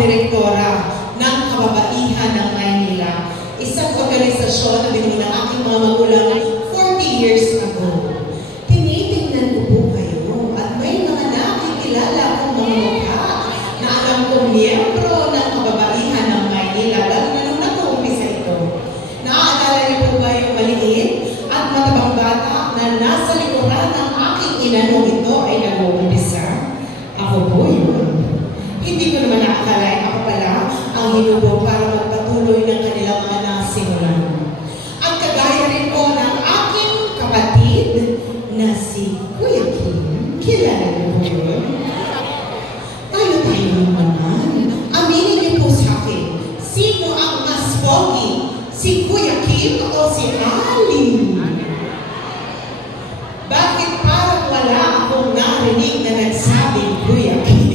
direktora ng Kababaihan ng Maynila, isang organisasyon na binuo ng aking mga magulang 40 years ago. Tinitingnan ko po kayo at may mga nakikilala akong mga mukha na alam kong miyembro ng Kababaihan ng Maynila, lalo na nung nag-uumpisa ito. Naaalala niyo po ba yung maliit at matabang bata na nasa likuran ng aking ina nung ito ay nag-uumpisa? Ako po yun. Hindi ko naman nakakalain ako pala ang hinubog para magpatuloy ng kanilang mga nasimulan. At kagaya rin po ng aking kapatid na si Kuya Kim. Kilala niyo po yun? Tayo naman. Aminin niyo po sa akin, sino ang mas pogi? Si Kuya Kim o si Ali? Bakit parang wala akong narinig na nagsabing Kuya Kim?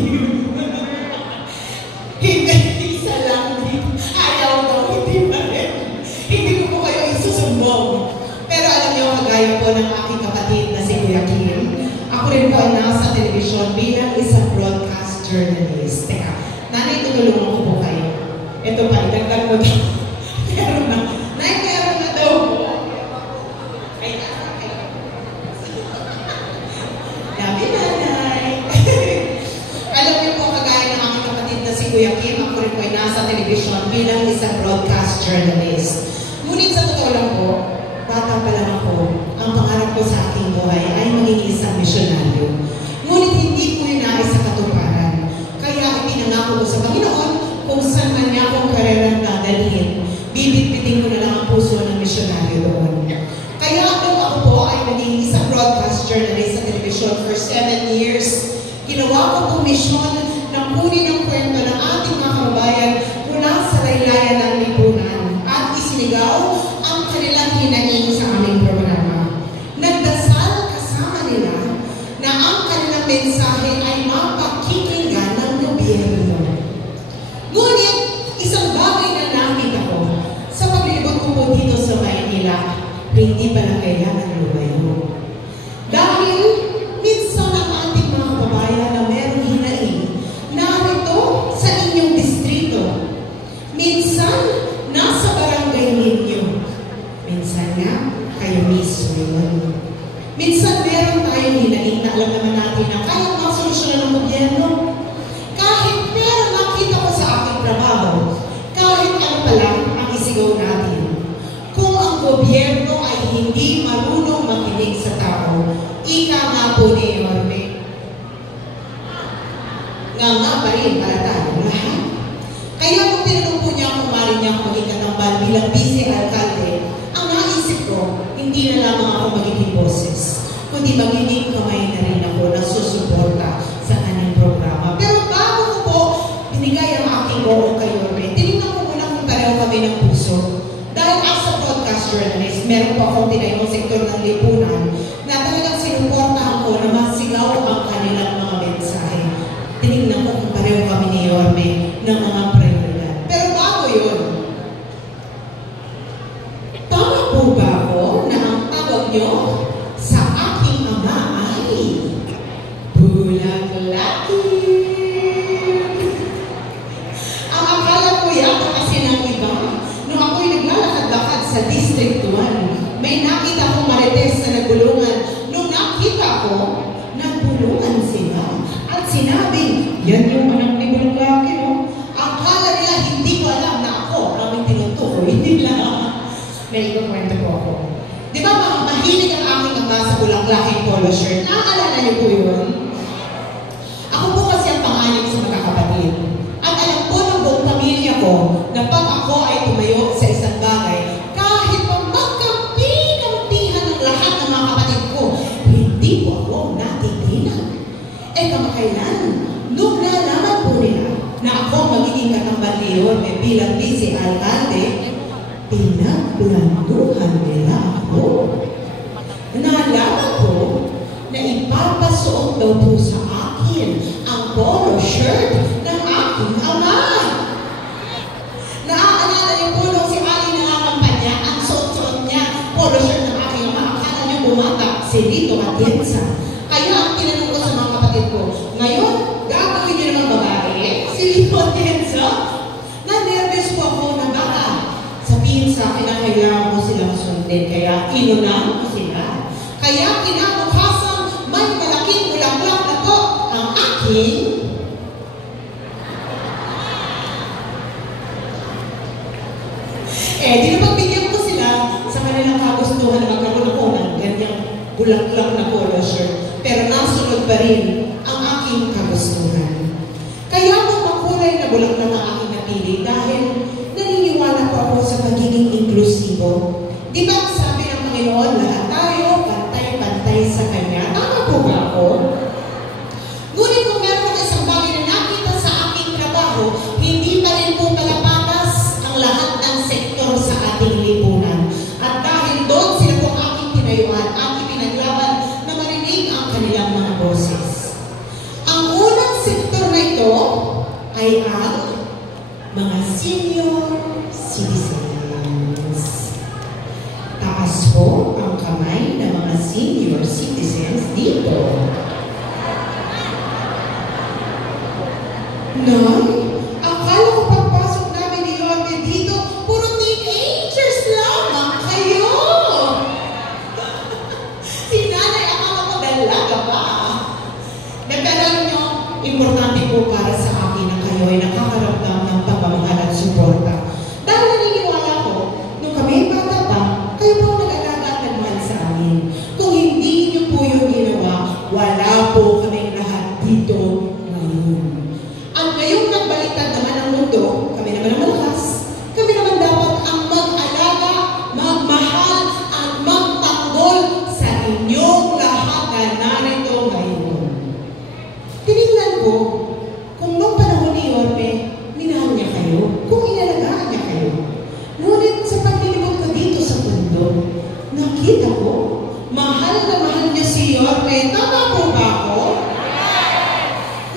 Hindi sa langit. Ayaw daw, hindi ba rin? Hindi ko po kayo isusumbong. Pero alam niyo, kagaya po ng aking kapatid na si Kuya Kim, ako rin po ay nasa telebisyon bilang isang broadcast journalist. Teka, nanay, tutulungan ko po kayo. Ito pa, idagdag mo daw. Meron na. Nay, meron na daw po. Ay, dami nanay. Alam niyo po, kagaya ng aking kapatid na si Kuya Kim, ako rin po ay nasa telebisyon bilang isang broadcast journalist. Ngunit sa totoo lang po, bata pa lang ako, ang pangarap ko sa aking buhay ay maging isang misyonaryo. Ngunit hindi ko yun nais sa katuparan. Kaya ipinangako ko sa Panginoon kung saan man niya akong karerang dadalhin, bibit-bitin ko na lang ang puso ng misyonaryo doon. Kaya nung ako po ay naging isang broadcast journalist sa telebisyon for 7 years, ginawa ko pong misyon na kunin ang kwento ng ating mga kababayan mula sa laylayan ng lipunan at isinigaw ang kanilang hinaing sa aming programa. Nagdasal kasama nila na ang kanilang mensahe ay mapakikinggan ng gobyerno. Ngunit, isang bagay na nakita ko sa paglilibot ko po dito sa Maynila, hindi pala kailangan lumayo. Dahil minsan ang ating mga kababayan na meron hinaing narito sa inyong distrito. Minsan, nasa barangay ninyo. Minsan nga, kayo mismo yun. Minsan meron tayong hinaing na alam naman natin na kaya masolusyonan ng gobyerno. Kahit meron nakita ko sa aking trabaho, kahit ano pa lang ang isigaw natin. Kung ang gobyerno ay hindi marunong makinig sa tao, ika nga po ni Yorme. Nga pa rin para tayo lahat. Kaya kung tinanong po niya kung maaaring niya akong maging katambal bilang vice-alcalde, ang naisip ko, hindi na lamang ako magiging boses, kundi magiging kamay na rin ako na susuporta sa kanyang programa. Pero bago ko po binigay ang aking oo kay Yorme, tinignan ko muna kung pareho kami ng puso. Dahil as a broadcast journalist, meron po akong tinayong sektor ng lipunan na talagang sinuportahan ko na masigaw ang kanilang mga mensahe. Tinignan ko kung pareho kami ni Yorme ng mga prioridad. Pero bago yun, tama po ba ako na ang tawag nyo sa aking ama ay Bulaklaki? Ang akala ko yata kasi ng iba, nung ako'y naglalakad-lakad sa District 1, may nakita akong marites na nagbulungan. Nung nakita ko, nagbulungan sila. At sinabing, yan yung anak ni Bulaklaki, no? Akala nila hindi ko alam na ako ang tinutukoy nila. May ikukwento po ako. Di ba mahilig ang aking ama sa Bulaklaki polo shirt? Naaalala niyo po yun? Ako po kasi ang panganib sa magkakapatid. At alam po ng buong pamilya ko na pag ako ay tumayo sa isang bagay, kahit pa magkampi-kampihan ng lahat ng mga kapatid ko, hindi po ako natitinag. Kamakailan, nung nalaman po nila na ako magiging katambal ni Yorme bilang vice-alcalde, pinagplanuhan nila ako. Nalaman ko na ipapasuot daw po sa akin ang polo shirt ng aking ama. Naaalala niyo po nung si Ali nangangampanya, ang suot-suot niya, polo shirt ng aking ama. Akala niyo bumata si Lito Atienza. Kaya ang tinanong ko sa mga kapatid ko, ngayon, gagawin niyo naman babae, si Lito hands up. Na-nervous po ako na baka sabihin sa akin na kailangan ko silang sundin. Kaya inunahan ko sila. Kaya kinabukasan may malaking bulaklak na po ang aking di napagbigyan ko sila sa kanilang kagustuhan na magkaroon ako ng ganyang bulaklak na polo shirt. Pero nasunod pa rin ang aking kagustuhan. Kaya kung makulay na bulaklak ang aking napili dahil naniniwala po ako sa pagiging inklusibo. Di ba sabi ng Panginoon, lahat tayo pantay-pantay sa Kanya? Tama po ba ako? Ngunit kung meron ako isang bagay na nakita sa aking trabaho, hindi pa rin po pala patas ang lahat ng sektor sa ating lipunan. At dahil doon sila po aking tinayuan, aking pinaglaban na marinig ang kanilang mga boses. Ang unang sektor na ito ay ang mga senior citizens. Taas po ang kamay ng mga senior citizens dito. Nay, akala ko pagpasok namin ni Yorme dito, puro teenagers lamang kayo. Si nanay akala ko dalaga pa. Pero alam nyo, importante po para sa akin na kayo ay nakakaramdam ng pagmamahal at suporta. Dahil naniniwala ko, nung kami bata pa, kayo po nag-alaga at nagmahal sa amin. Kung hindi nyo po yung ginawa, wala po kaming lahat dito ngayon. At ngayong nagbaliktad naman ang mundo, kami naman ang malakas. Kami naman dapat ang mag-alaga, magmahal, at magtanggol sa inyong lahat na narito ngayon. Tinignan ko, kung noong panahon ni Yorme, minahal niya kayo, kung inalagaan niya kayo. Ngunit sa paglilibot ko dito sa mundo, nakita ko, mahal na mahal niya si Yorme. Tama po ba ako?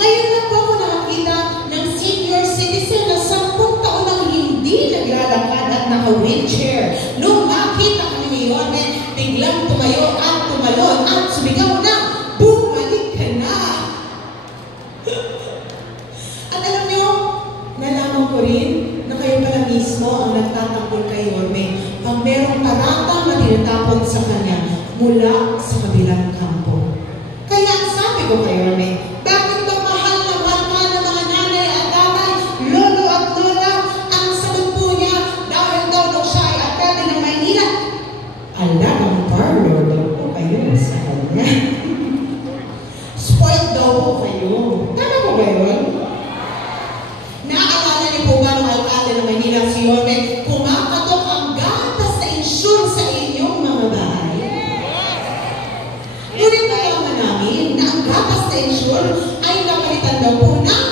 Ngayon na po ako nakakita ng senior citizen na 10 taon nang hindi naglalakad at naka-wheelchair. Nung makita kami ni Yorme, biglang tumayo at tumalon at sumigaw na, bumalik ka na! At alam nyo, nalaman ko rin na kayo pala mismo ang nagtatanggol kay Yorme pag merong paratang na tinatapon sa kanya mula sa kabilang kampo. Kaya ang sabi ko kay Yorme, bakit ba mahal na mahal ka ng mga nanay at tatay, lolo at lola? Ang sagot po niya, dahil daw nung siya ay atete ng Maynila, alagang parlor daw po kayo sa kanya. Spoiled daw po kayo. Tama po ba yun? Naaalala niyo po ba ng alkalde ng Maynila si Yorme, kumakatok ang gatas na insure sa inyong mga bahay? Ngunit nalaman namin na ang gatas na insure ay napalitan daw po ng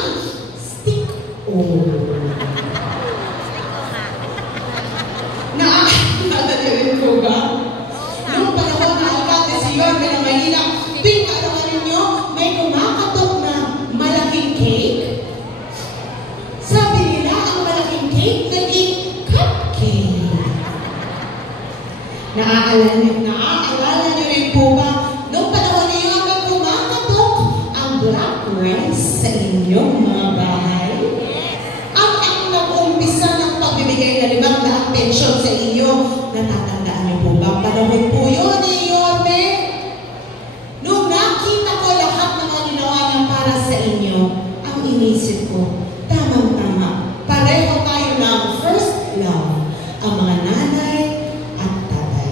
stick-o. Naaalala niyo rin po ba? Noong panahon na alkalde si Yorme ng Maynila, pinarawan ninyo may kumakatok na malaking cake. Sabi nila, ang malaking cake naging cupcake. Naaalala niyo rin po ba, noong panahon niyo hanggang kumakatok ang black rice sa inyong mga bahay? Ang nag-umpisa ng pagbibigay na 500 pensyon sa inyo, natatandaan niyo po ba? Panahon po yun ni Yorme. Nung nakita ko lahat ng mga ginawa niya para sa inyo, ang inisip ko, tamang-tama, pareho tayo ng first love, ang mga nanay at tatay.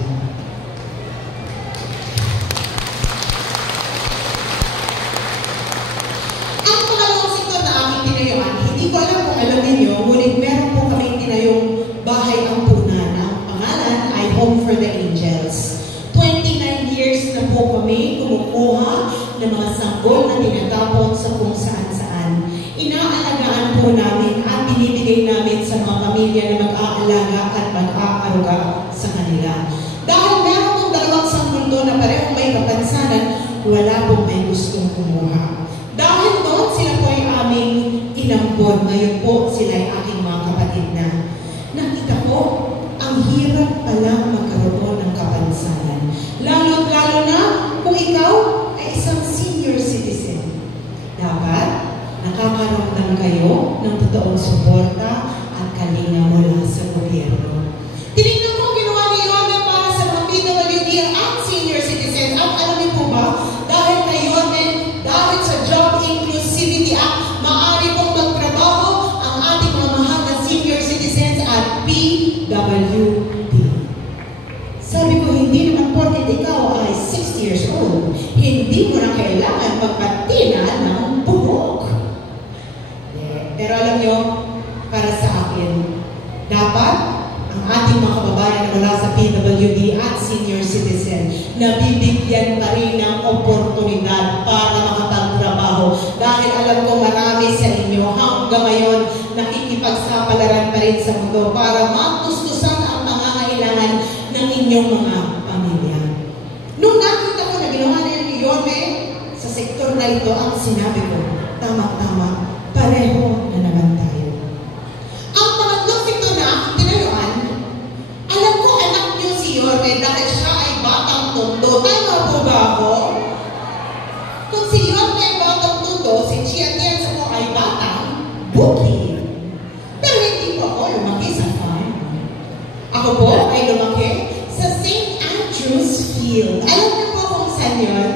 Ang pangalawang sektor na aking tinayuan, hindi ko alam kung alam ninyo, ngunit meron po kaming tinayong bahay ampunan. Ang pangalan ay Home for the Angels. 29 years na po kami kumukuha ng mga sanggol na tinatapon sa kung saan-saan. Inaalagaan po namin at binibigay namin sa mga pamilya na mag-aalaga at mag-aaruga sa kanila. Dahil meron pong 2 sanggol doon na parehong may kapansanan, wala pong may gustong kumuha. Dahil doon sila po ay aming inampon. Ngayon po sila ay aking mga kapatid na. Nakita ko, ang hirap palang magkaroon ng kapansanan. Lalo na kung ikaw ay isang senior citizen. Dapat nakakaramdam magkaroon kayo ng totoong suporta at kalinga mula sa gobyerno. Tinignan ko ginawa ni Yorme para sa mga PWD at senior citizens. At alam niyo po ba, dahil kay Yorme, dahil sa Job Inclusivity Act, maaari pong magtrabaho ang ating mga mahal na senior citizens at PWD. Sabi ko, hindi naman porket ikaw ay 60 years old, hindi mo na kailangan magpatina ng buhok. Pero alam nyo, para sa akin, dapat ang ating mga kababayan mula sa PWD at senior citizen na bibigyan pa rin ng oportunidad para makapagtrabaho. Dahil alam ko marami sa inyo hanggang ngayon nakikipagsapalaran pa rin sa mundo para matustusan ang pangangailangan ng inyong mga pamilya. Nung nakita ko na ginawa ni Yorme sa sektor na ito, ang sinabi ko, tama-tama, pareho na naman tayo. Ang pangatlong sektor na aking tinayuan, alam ko anak niyo si Yorme dahil siya ay batang tondo. Tama po ba ako? Kung si Yorme ay batang tondo, si Chia Tienza po ay batang bukid. Pero hindi po ako lumaki sa farm. Ako po ay lumaki sa St. Andrew's Field. Alam niyo po kung saan yun?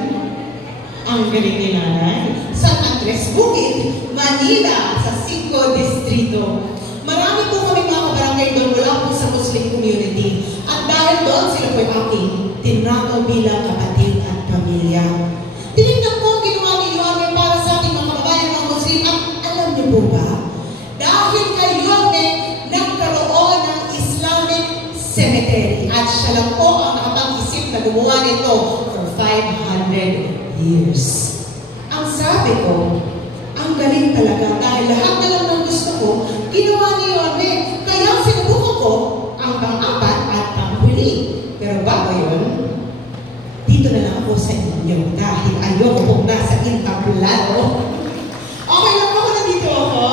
Ang galing ni nanay. San Andres Bukid, Manila, sa 5 Distrito. Marami po kami mga kabarangay doon mula po sa Muslim community. At dahil doon, sila po yung aking tinrato bilang kapatid at pamilya. Tinignan po ang ginawa ni Yorme para sa ating mga kababayan mga Muslim. At alam niyo po ba, dahil kay Yorme, nagkaroon ng Islamic cemetery. At siya lang po ang nakapag-isip na gumawa nito for 500 years. Ang sabi ko, ang galing talaga dahil lahat na lang ng gusto ko, ginawa ni Yorme. Kaya sinubukan ko ang pang-apat at pang-huli. Pero bago yun, dito na lang ako sa inyo dahil ayoko pong nasa intablado. Okay lang po kung nandito ako?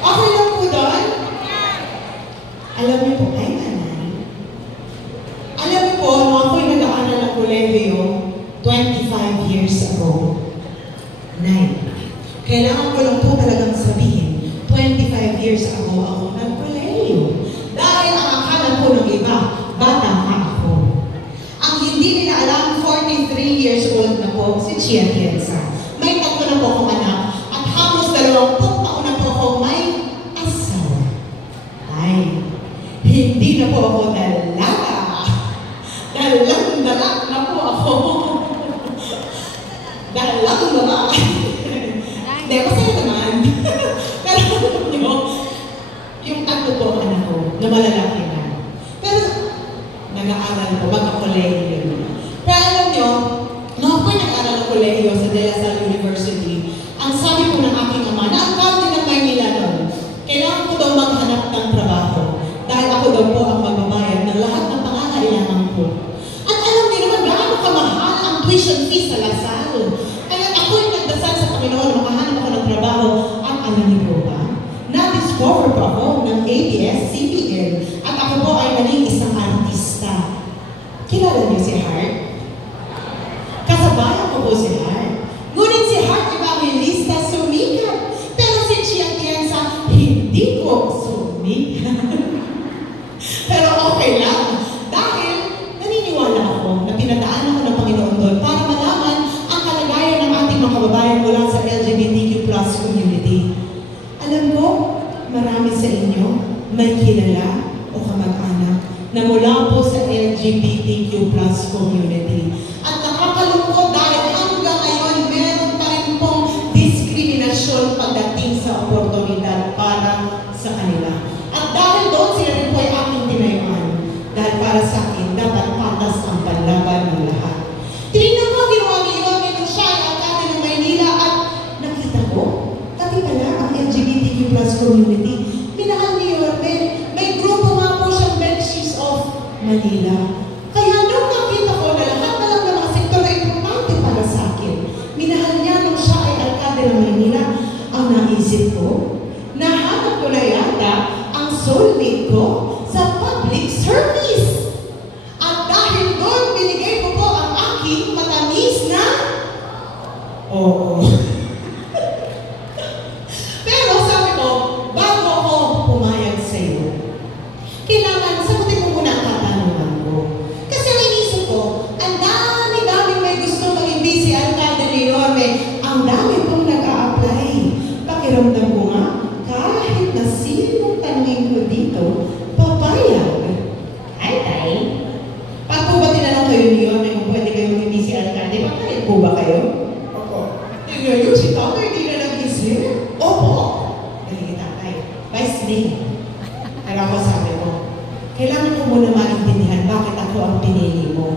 Okay lang po doon? Alam niyo po, ay nanay. Alam niyo po, nung ako'y nag-aaral ng kolehiyo, 25 years ago, 9. Kailangan ko lang po talagang sabihin, 25 years ago ako nag-kolehiyo. Dahil ang akala po ng iba, bata pa ako. Ang hindi nila alam, 43 years old na po si Chia Tienza. May 3 na po akong anak at halos 20 taon na po ako may asawa. Ay, hindi na po ako dalaga. Dalang-dalang na po ako. Dalang naman. Hindi, masaya naman. Pero alam nyo, yung 3 po ang anak ko, na malalaki na. Pero, nag-aaral po, magka-kolehiyo. Pero alam nyo, nung ako'y nag-aaral ng kolehiyo sa De La Salle University, ang sabi po ng aking ama, na ang count din ng Maynila noon, kailangan ko daw maghanap ng trabaho. Dahil ako daw po ang magbabayad ng lahat ng pangangailangan ko. At alam niyo naman, gaano kamahal ang tuition fee sa La Salle. Kaya ako'y nagdasal sa Panginoon, makahanap ako ng trabaho. At alam niyo po ba, na-discover po ako ng ABS-CBN at ako po ay naging isang artista. Kilala niyo si Hart? Kasabayan ko po si Hart. Ngunit si Hart, evangelista, sumikat. Pero si Chia Tienza, hindi ko sumikat. Pero okay lang. Dahil naniniwala ako na pinadaan ako ng Panginoon doon para malaman ang kalagayan ng ating mga kababayan mula sa LGBTQ+ community. Alam ko, marami sa inyo may kilala o kamag-anak na mula po sa LGBTQ+ community. At nakakalungkot dahil hanggang ngayon meron pa rin pong diskriminasyon pagdating sa oportunidad para sa kanila. At dahil doon sila rin po ay aking tinayuan. Dahil para sa akin, dapat patas ang panlaban ng lahat. Tinignan ko, ginawa ni Yorme nung siya ay alcalde ng Maynila at nakita ko, pati pala ang LGBTQ+ community. Minahal ni Yorme, may grupo nga po siyang Benches of Manila. Kaya nung nakita ko na kayo? Opo. Ngayon, si tatay hindi na nag-isip? Opo. Galing tatay. Vice name. Kaya ako sabi ko, kailangan ko muna maintindihan bakit ako ang pinili mo.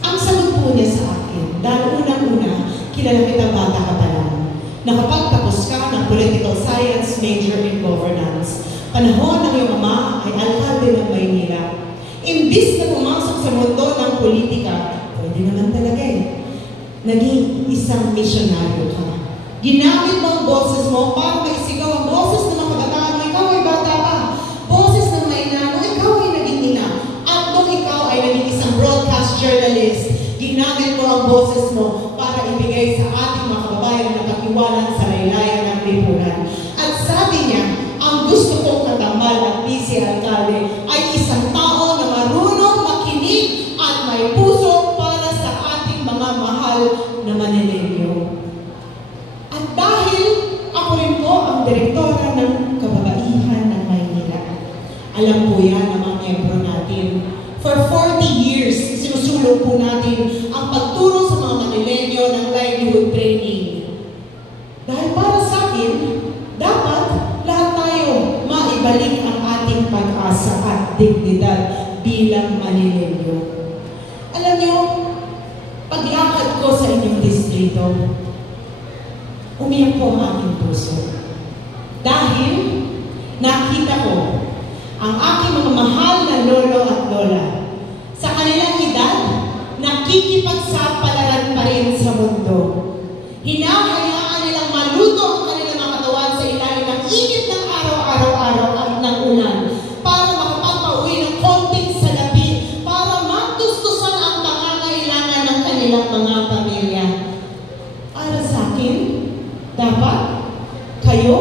Ang sagot po niya sa akin, dahil unang-una, kilala kita bata ka pa lang. Nakapagtapos ka ng political science major in governance. Panahon ng iyong ama ay alkalde ng Maynila. Imbis na pumasok sa mundo ng politika, pwede naman talaga naging isang misyonaryo ka. Ginamit mo ang boses mo para maisigaw ang boses ng mga kabataan mo. Ikaw ay bata pa. Boses ng maina mo, ikaw ay naging ina. At kung ikaw ay naging isang broadcast journalist, ginamit mo ang boses mo para ibigay sa ating mga kababayan na nakakiwalan sa laylayan ng lipunan. At sabi niya, ang gusto kong katambal at busy alkalde ay isang tao na marunong makinig at may puso para sa ating mga mahal na Manileño. At dahil ako rin po ang direktora ng kababaihan ng Maynila, alam po yan ang mga miyembro natin. For 40 years, sinusulong po natin ang pagturo sa mga Manileño ng livelihood training. Dahil para sa akin, dapat lahat tayo maibalik ang ating pag-asa at dignidad bilang Manileño. Alam niyo, paglakad ko sa inyong distrito, umiyak po ang aking puso. Dahil nakita ko ang aking mga mahal na lolo at lola sa kanilang edad, nakikipagsapalaran pa rin sa mundo. Hinahayaan nilang maluto ang kanilang mga katawan sa ilalim ng init ng araw-araw at ng ulan para makapagpauwi ng konting salapi para matustusan ang pangangailangan ng kanilang mga pamilya. Para sa akin, dapat kayo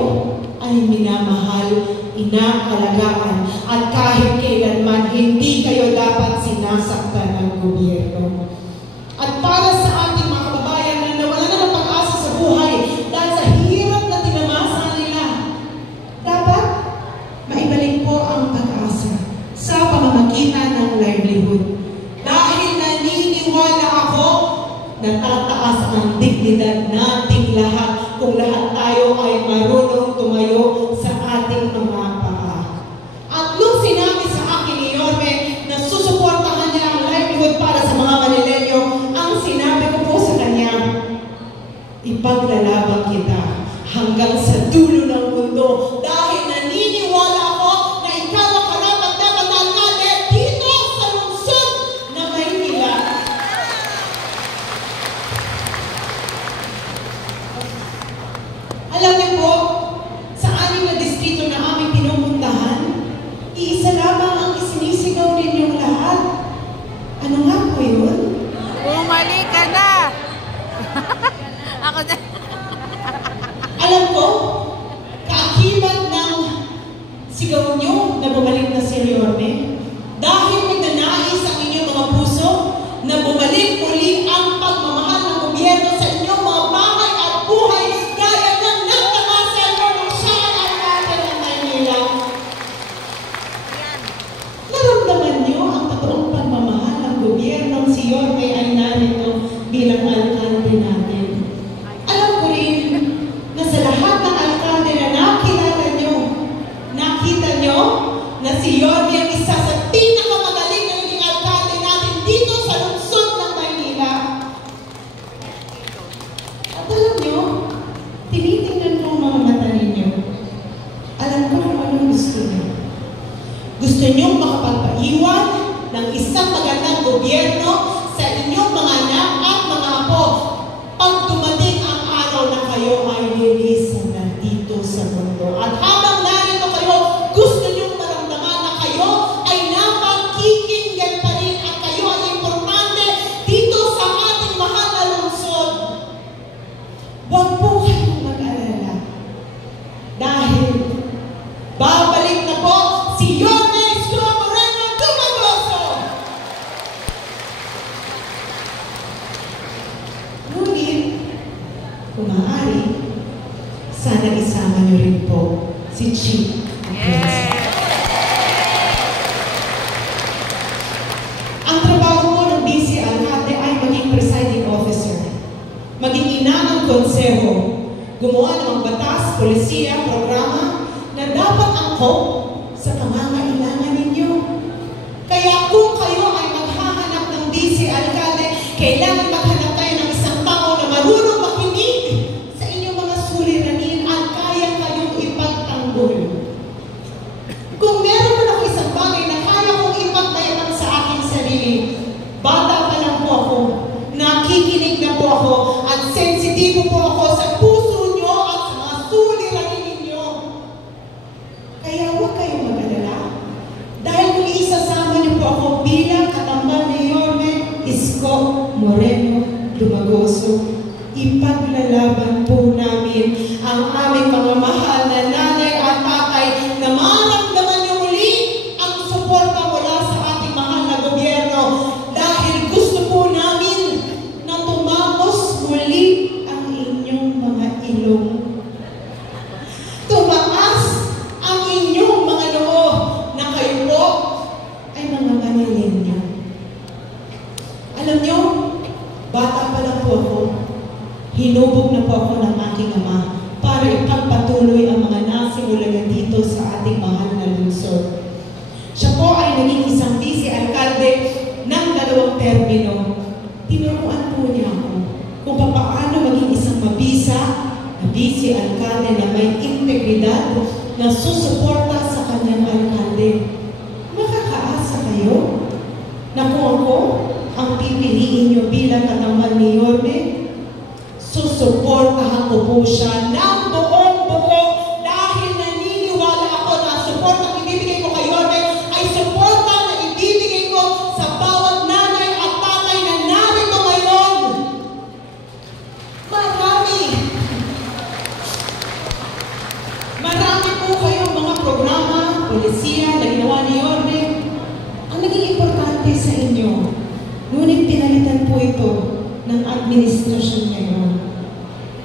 ay minamahal, inaalagaan, at kahit kailanman hindi kayo dapat sinasaktan ng gobyerno. At para sa ating mga kababayan na nawala na ng pag-asa sa buhay dahil sa hirap na tinamasa nila, dapat maibalik po ang pag-asa sa pamamagitan ng livelihood. Dahil naniniwala ako na tataas ang dignidad nating lahat kung lahat tayo ay marunong tumayo sa ating mga paa. At nung sinabi sa akin ni Yorme na susuportahan niya ang livelihood para sa mga Manileño, ang sinabi ko po sa kanya, ipaglalaban kita hanggang sa dulo ng mundo dahil naniniwala ako na ikaw ang karapat-dapat na alkalde dito sa lungsod na Maynila. Alam niyo po, sa anim na distrito na aming pinupuntahan, iisa lamang ang isinisigaw ninyong lahat. Ano nga po yun? Bumalik ka na! Ako na. Alam ko, kaakibat ng sigaw nyo na bumalik na si Yorme, dahil nagnanais ang inyong mga puso na bumalik muli ang pagmamahal ng gobyerno sa inyong mga bahay at buhay gaya ng nagtamasa nyo nung siya ay alkalde ng Maynila. Naramdaman nyo ang totoong pagmamahal ng gobyerno si Yorme ay narito bilang alkalde natin. Alam ko rin na sa lahat ng alkalde na nakilala nyo, nakita nyo na si Yorme ang isa sa pinakamagaling na naging alkalde natin dito sa lungsod ng Maynila. At alam nyo, tinitingnan ko ang mga mata ninyo. Alam ko kung anong gusto nyo. Gusto nyo makapagpaiwan ng isang magandang gobyerno sa inyong mga anak at mga apo pag dumating ang araw na kayo ay lilisan na dito sa mundo. At habang narito kayo, gusto nyo maramdaman na kayo ay napagkikinggan pa rin at kayo ay importante dito sa ating mahal na lungsod. Huwag po kayong mag-alala dahil babalik na po si Yorme Moreno Dumagoso. Ngunit, kung maaari, sana isama niyo rin po si Chief. Ang trabaho po ng BC Alcalde ay maging presiding officer, konseho. Gumawa ng mga batas, polisiya, programa na dapat angkop sa pangangailangan ninyo. Kaya kung kayo ay maghahanap ng vice alcalde, kailangan maghanap kayo ng isang tao na marunong makinig sa inyong mga suliranin at kaya kayong ipagtanggol. Kung meron man ako isang bagay na kaya kong ipagmayaman sa aking sarili, bata pa lang po ako, nakikinig na po ako, at sensitibo po ako sa puso nyo at sa mga suliranin ninyo. Kaya huwag kayong mag-alala. Dahil kung isasama niyo po ako bilang katambal ni Yorme Isko Moreno Dumagoso, ipaglalaban po namin ang aming mga mahal na nanay at tatay na maramdaman niyo muli ang suporta mula sa ating mahal na gobyerno, dahil gusto po namin na tumapos muli ang inyong mga ilong. Tumaas ang inyong mga noo na kayo po ay mga manilinyo. Alam nyo, bata pa lang po ako, hinubog na po ako ng aking ama para ipagpatuloy ang mga nasimulan dito sa ating mahal na lungsod. Siya po ay naging isang vice alcalde ng 2 termino. Tinuruan po niya ako kung paano maging isang mabisa na vice alcalde na may integridad na susuporta sa kanyang alcalde. Makakaasa kayo na kung ako ang pipiliin niyo bilang katambal ni Yorme, susuportahan ko po siya ng buong-buo, dahil naniniwala ako na suporta na ibibigay ko kay Yorme ay suporta na ibibigay ko sa bawat nanay at tatay na narito ngayon. Marami po kayong mga programa, polisiya na ginawa ni Yorme ang naging importante sa inyo. Ngunit pinalitan po ito ng administrasyon ngayon.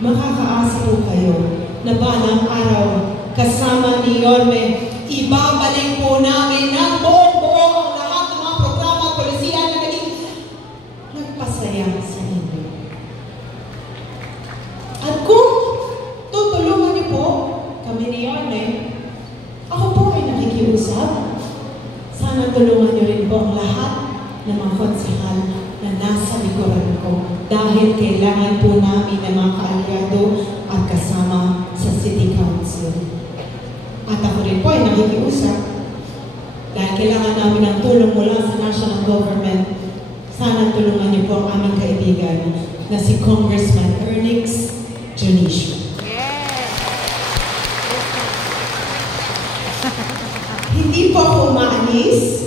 Makakaasa po kayo na balang araw kasama ni Yorme, ibabalik po namin ng buong-buo ang lahat ng mga programa at polisiya na naging nagpasaya sa inyo. At kung tutulungan niyo po kami ni Yorme, ako po ay nakikiusap. Sana tulungan niyo rin po ang lahat ng mga konsehal na nasa likuran ko, dahil kailangan po namin ng mga kaalyado at kasama sa City Council. At ako rin po ay nakikiusap dahil kailangan namin ng tulong mula sa national government. Sana tulungan niyo po ang aming kaibigan na si Congressman Ernix Jonicio. Hindi po ako umaalis